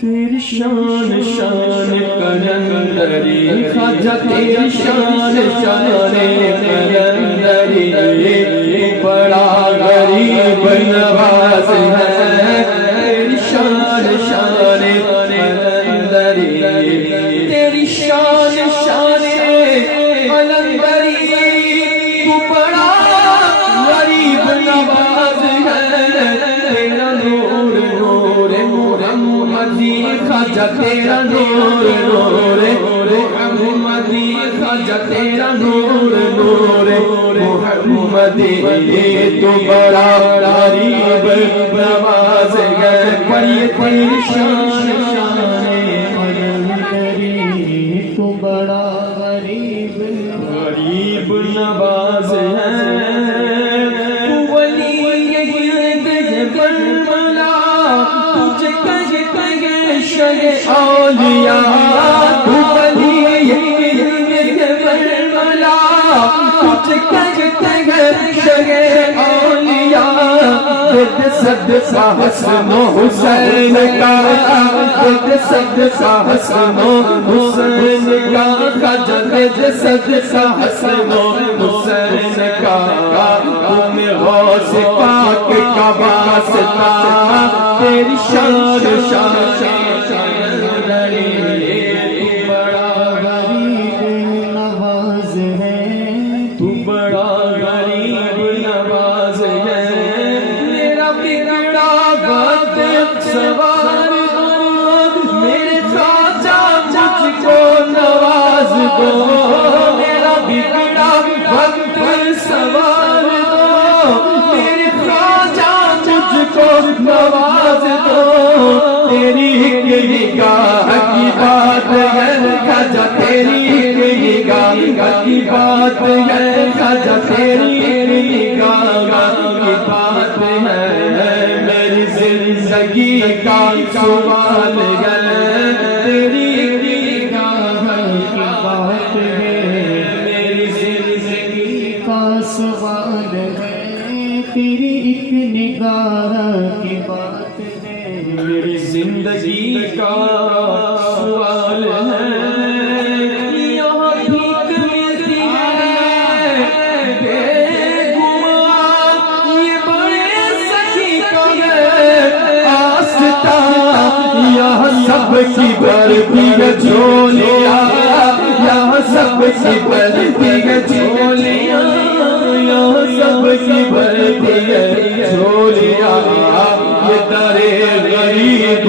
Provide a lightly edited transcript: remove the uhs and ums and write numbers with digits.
تیری شان شان قلندری خواجہ تیری شان شان قلندری بڑا غریب نواز ہے تیری شان شان قلندری تیری شان شان قلندری تو بڑا غریب نواز ہے تیرا نور نور محمدی خواجہ تیرا نور نور محمدی خواجہ تیرا نور نور محمدی تو بڑا غریب نواز ہے پڑھیے تیری شان شان قلندری تو بڑا غریب نواز ہے تو ولی کربلا تجھے کہے شہ اولیاء تو ولی کربلا تجھے کہے شہ اولیاء صدقہ حسن و حسین کا صدقہ حسن و حسین کا خواجہ صدقہ حسن و حسین کا تم غوث پاک کا واسطہ تیری شان شان قلندری بڑا غریب نواز ہے تو بڑا غریب نواز ہے میرا بگڑا وقت سوار دو میرے خواجہ مجھ کو نواز دو میرا بگڑا وقت سوار دو میرے خواجہ مجھ کو نواز دو تیری ایک نگاہ کی بات ہے خواجہ تیری ایک نگاہ کی بات ہے خواجہ تیری ایک نگاہ کی بات ہے میری زندگی کا سوال ہے تیری ایک نگاہ کی بات ہے میری زندگی کا سوال ہے تیری ایک نگاہ کی بات ہے میری زندگی کا سوال ہے یہاں بھیک ملتی ہے بے گمان یہ بڑے سخی کا ہے آستہ یہاں سب کی بھرتی ہے جھولیاں یہاں سب کی بھرتی ہے جھولیاں یہاں سب کی بھرتی ہے جھولیاں یہ درے غریب